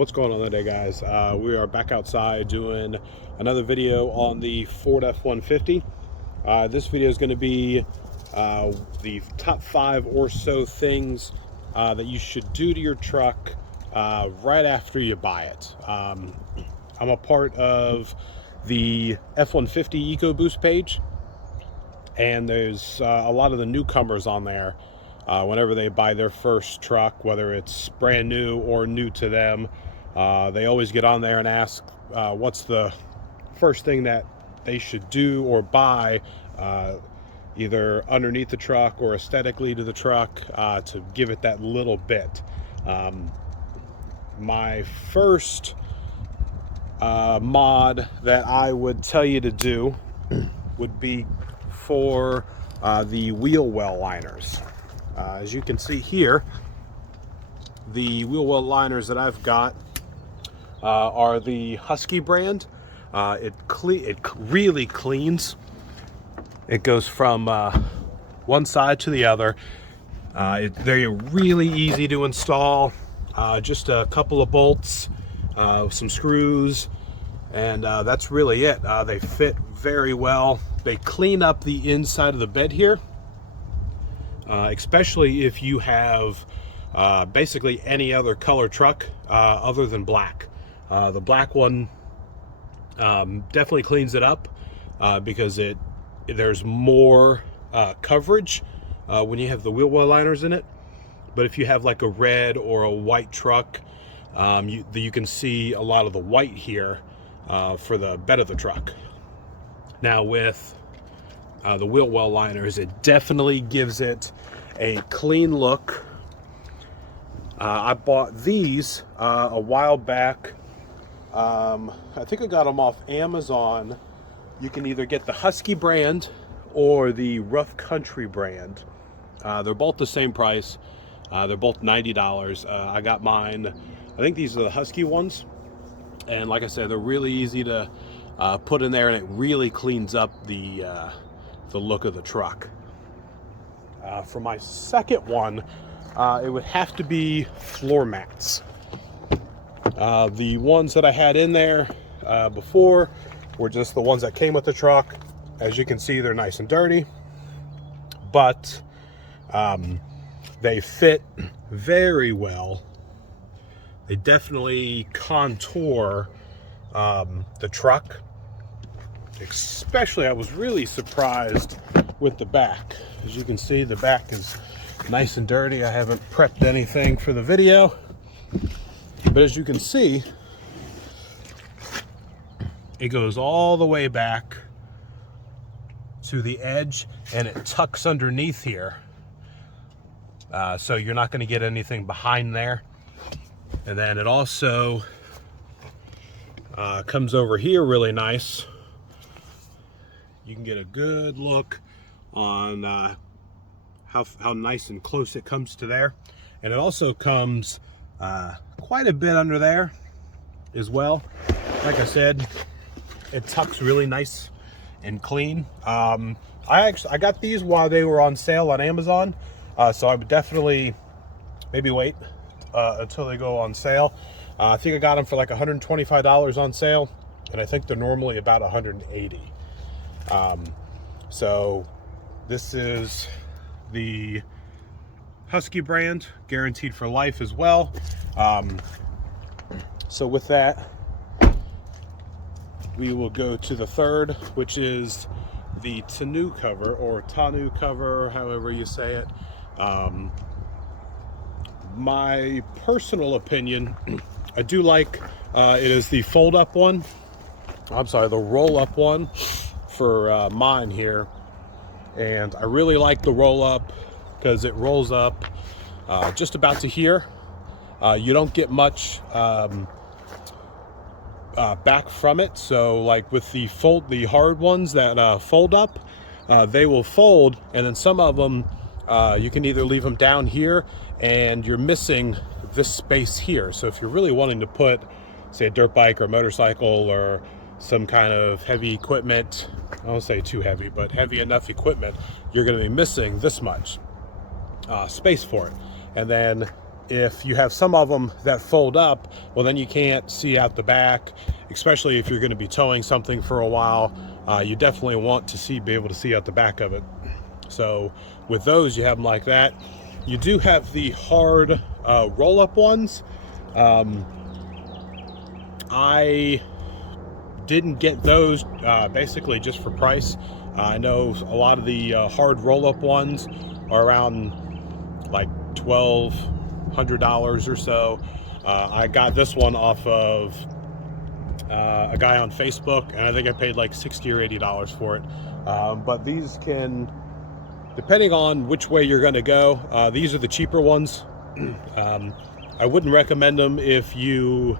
What's going on today, guys? We are back outside doing another video on the Ford F-150. This video is going to be the top 5 or so things that you should do to your truck right after you buy it. I'm a part of the F-150 EcoBoost page, and there's a lot of the newcomers on there. Whenever they buy their first truck, whether it's brand new or new to them, they always get on there and ask what's the first thing that they should do or buy, either underneath the truck or aesthetically to the truck, to give it that little bit. My first mod that I would tell you to do would be for the wheel well liners. As you can see here, the wheel well liners that I've got are the Husky brand. It really cleans. It goes from one side to the other. They're really easy to install. Just a couple of bolts, some screws, and that's really it. They fit very well. They clean up the inside of the bed here, especially if you have basically any other color truck other than black. The black one definitely cleans it up because there's more coverage when you have the wheel well liners in it. But if you have like a red or a white truck, you can see a lot of the white here for the bed of the truck. Now with the wheel well liners, it definitely gives it a clean look. I bought these a while back. I think I got them off Amazon. You can either get the Husky brand or the Rough Country brand. They're both the same price. They're both $90. I got mine. I think these are the Husky ones. And like I said, they're really easy to put in there, and it really cleans up the look of the truck. For my second one, it would have to be floor mats. The ones that I had in there before were just the ones that came with the truck. As you can see, they're nice and dirty, but they fit very well. They definitely contour the truck. Especially, I was really surprised with the back. As you can see, the back is nice and dirty. I haven't prepped anything for the video, but as you can see, it goes all the way back to the edge, and it tucks underneath here, so you're not going to get anything behind there. And then it also comes over here really nice. You can get a good look on how nice and close it comes to there. And it also comes quite a bit under there as well. Like I said, it tucks really nice and clean. I got these while they were on sale on Amazon, so I would definitely maybe wait until they go on sale. I think I got them for like $125 on sale, and I think they're normally about $180. So this is the Husky brand, guaranteed for life as well. So with that, we will go to the third, which is the tonneau cover, or tonneau cover, however you say it. My personal opinion, I do like it is the fold-up one. I'm sorry, the roll-up one for mine here. And I really like the roll-up because it rolls up just about to here. You don't get much back from it. So like with the hard ones that fold up, they will fold, and then some of them you can either leave them down here and you're missing this space here. So if you're really wanting to put, say, a dirt bike or motorcycle or some kind of heavy equipment, I won't say too heavy, but heavy enough equipment, you're going to be missing this much space for it. And then if you have some of them that fold up, well, then you can't see out the back, especially if you're going to be towing something for a while. You definitely want to be able to see out the back of it. So with those, you have them like that. You do have the hard roll-up ones. I didn't get those basically just for price. I know a lot of the hard roll-up ones are around like $1,200 or so. I got this one off of a guy on Facebook, and I think I paid like $60 or $80 for it. But these can, depending on which way you're going to go, these are the cheaper ones. I wouldn't recommend them if you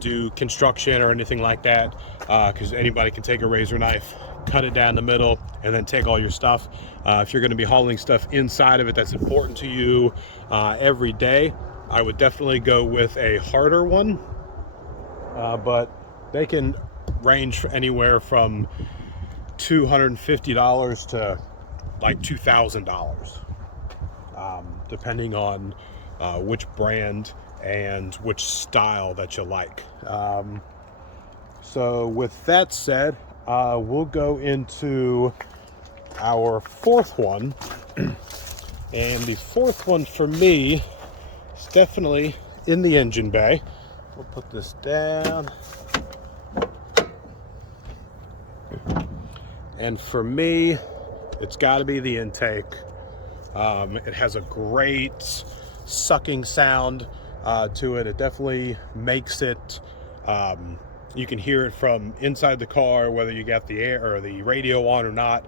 do construction or anything like that, because anybody can take a razor knife, cut it down the middle, and then take all your stuff. If you're going to be hauling stuff inside of it that's important to you every day, I would definitely go with a harder one. But they can range anywhere from $250 to like $2,000, depending on which brand and which style that you like. So with that said, we'll go into our fourth one. And the fourth one for me is definitely in the engine bay. We'll put this down. And for me, it's got to be the intake. It has a great sucking sound to it. It definitely makes it, you can hear it from inside the car, whether you got the air or the radio on or not.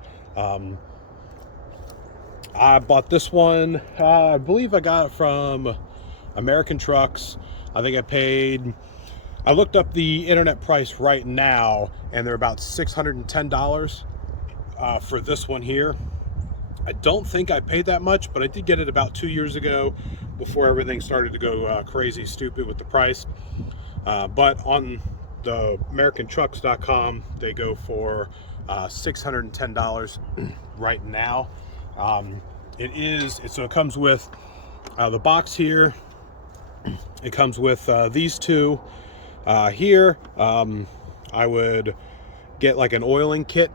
I bought this one, I believe I got it from American Trucks. I think I looked up the internet price right now, and they're about $610 for this one here. I don't think I paid that much, but I did get it about 2 years ago before everything started to go crazy stupid with the price. But on the AmericanTrucks.com, they go for $610 right now. So it comes with the box here. It comes with these two here. I would get like an oiling kit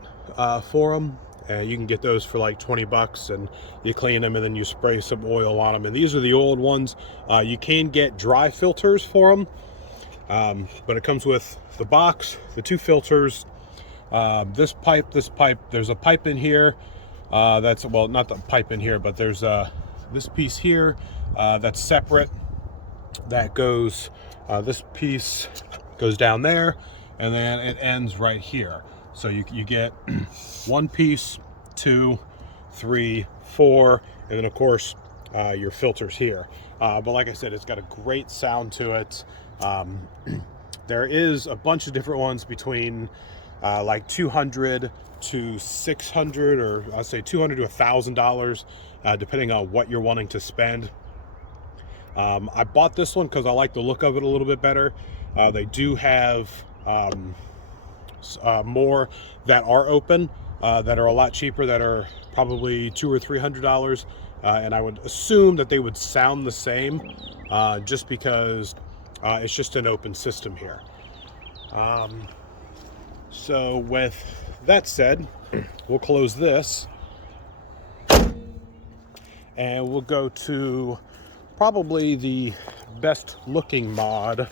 for them. You can get those for like 20 bucks, and you clean them and then you spray some oil on them. And these are the old ones. You can get dry filters for them, but it comes with the box, the two filters, this pipe, there's a pipe in here. That's, well, not the pipe in here, but there's this piece here that's separate. That goes, this piece goes down there, and then it ends right here. So you get one piece, 2, 3, 4, and then of course your filters here. But like I said, it's got a great sound to it. There is a bunch of different ones between like $200 to $600, or I'll say $200 to $1,000, depending on what you're wanting to spend. I bought this one because I like the look of it a little bit better. They do have more that are open, that are a lot cheaper, that are probably $200 or $300, and I would assume that they would sound the same, just because it's just an open system here. So with that said, we'll close this and we'll go to probably the best looking mod,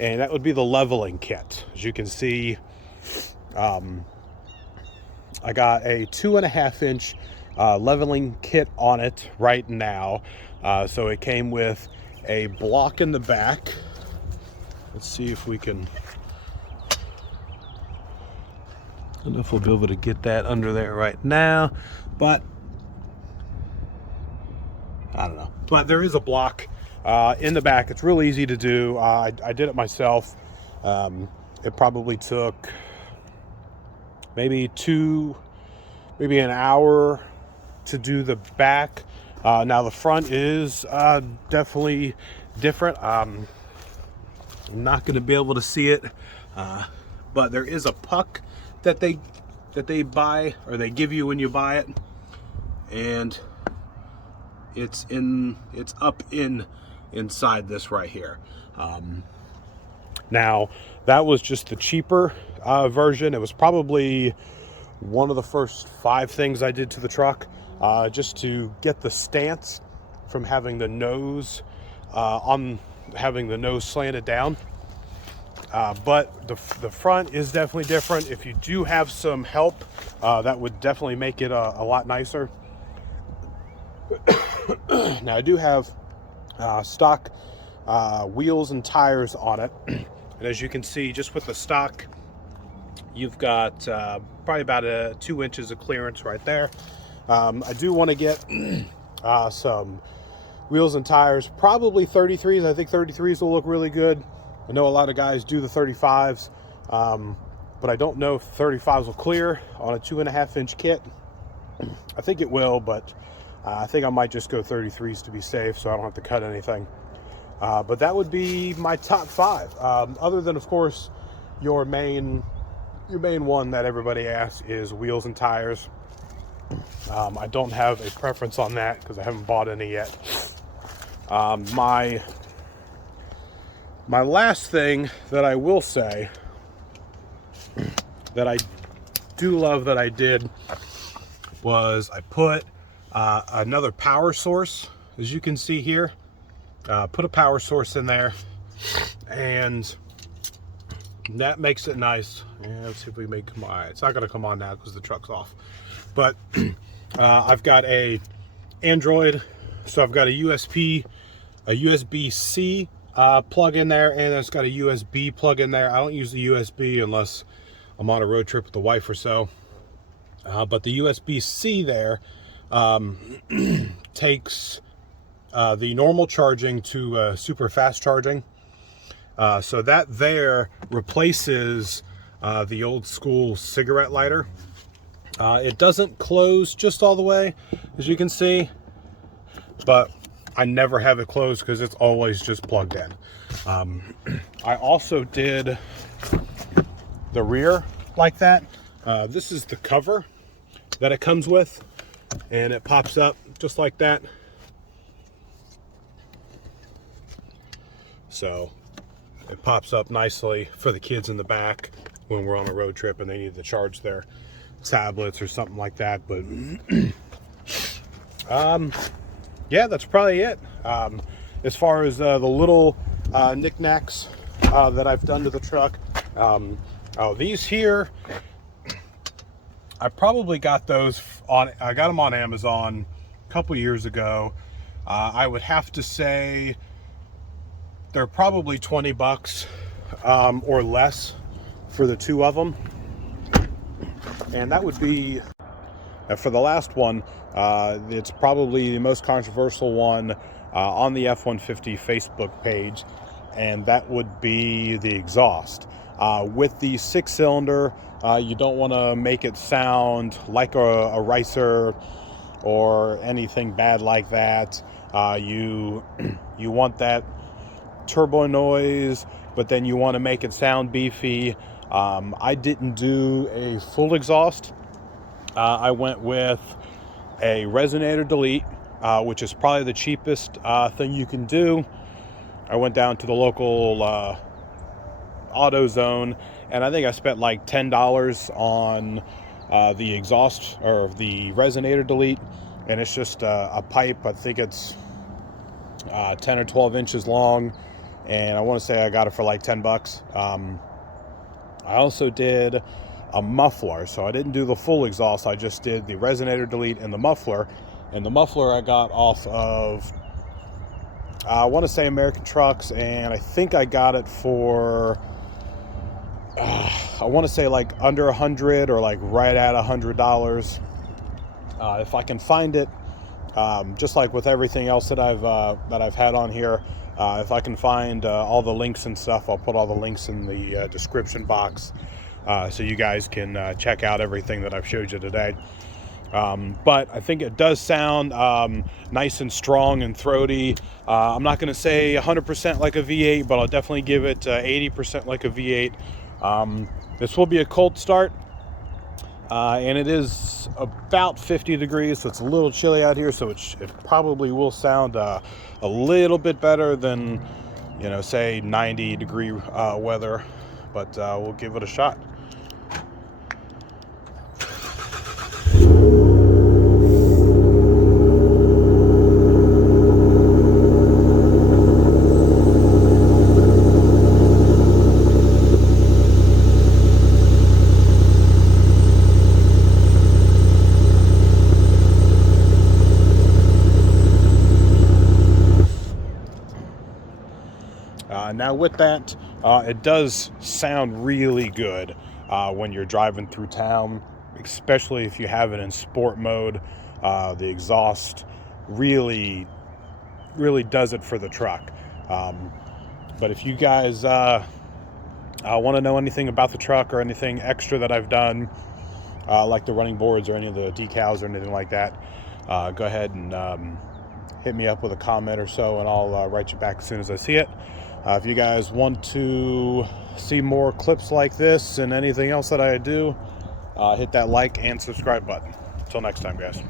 and that would be the leveling kit. As you can see, I got a 2.5 inch leveling kit on it right now. So it came with a block in the back. Let's see if we can, I don't know if we'll be able to get that under there right now, but I don't know. But there is a block in the back. It's real easy to do. I did it myself. It probably took maybe an hour to do the back. Now the front is definitely different. I'm not going to be able to see it, but there is a puck that they buy, or they give you when you buy it, and it's up in inside this right here. Now, that was just the cheaper version. It was probably one of the first 5 things I did to the truck, just to get the stance from having the nose slanted down. But the front is definitely different. If you do have some help, that would definitely make it a lot nicer. Now, I do have stock wheels and tires on it. And as you can see, just with the stock, you've got probably about 2 inches of clearance right there. I do want to get some wheels and tires, probably 33s. I think 33s will look really good. I know a lot of guys do the 35s, but I don't know if 35s will clear on a 2.5-inch kit. I think it will, but I think I might just go 33s to be safe, so I don't have to cut anything. But that would be my top 5. Other than, of course, your main one that everybody asks is wheels and tires. I don't have a preference on that because I haven't bought any yet. My last thing that I will say that I do love that I did was I put another power source, as you can see here. Put a power source in there, and that makes it nice. Yeah, let's see if we make it come on. All right, it's not going to come on now because the truck's off. But I've got a Android, so I've got a USB-C plug in there, and it's got a USB plug in there. I don't use the USB unless I'm on a road trip with the wife or so. But the USB-C there takes the normal charging to super fast charging. So that there replaces the old school cigarette lighter. It doesn't close just all the way, as you can see, but I never have it closed because it's always just plugged in. I also did the rear like that. This is the cover that it comes with, and it pops up just like that. So it pops up nicely for the kids in the back when we're on a road trip and they need to charge their tablets or something like that. But yeah, that's probably it. As far as the little knickknacks that I've done to the truck, these here, I probably got those I got them on Amazon a couple years ago. I would have to say they're probably 20 bucks or less for the 2 of them. And that would be, for the last one, it's probably the most controversial one on the F-150 Facebook page, and that would be the exhaust. With the 6-cylinder, you don't want to make it sound like a ricer or anything bad like that. You want that turbo noise, but then you want to make it sound beefy. I didn't do a full exhaust. I went with a resonator delete, which is probably the cheapest thing you can do. I went down to the local AutoZone, and I think I spent like $10 on the exhaust or the resonator delete, and it's just a pipe. I think it's 10 or 12 inches long, and I want to say I got it for like 10 bucks. I also did a muffler, so I didn't do the full exhaust. I just did the resonator delete and the muffler. And the muffler I got off of, I want to say American Trucks, and I think I got it for, I want to say like under 100 or like right at $100. If I can find it, just like with everything else that I've had on here, if I can find all the links and stuff, I'll put all the links in the description box so you guys can check out everything that I've showed you today. But I think it does sound nice and strong and throaty. I'm not going to say 100% like a V8, but I'll definitely give it 80% like a V8. This will be a cold start. And it is about 50 degrees, so it's a little chilly out here, so it probably will sound a little bit better than, you know, say 90-degree weather, but we'll give it a shot. Now with that, it does sound really good when you're driving through town, especially if you have it in sport mode. The exhaust really does it for the truck. But if you guys want to know anything about the truck or anything extra that I've done, like the running boards or any of the decals or anything like that, go ahead and hit me up with a comment or so, and I'll write you back as soon as I see it. If you guys want to see more clips like this and anything else that I do, hit that like and subscribe button. Until next time, guys.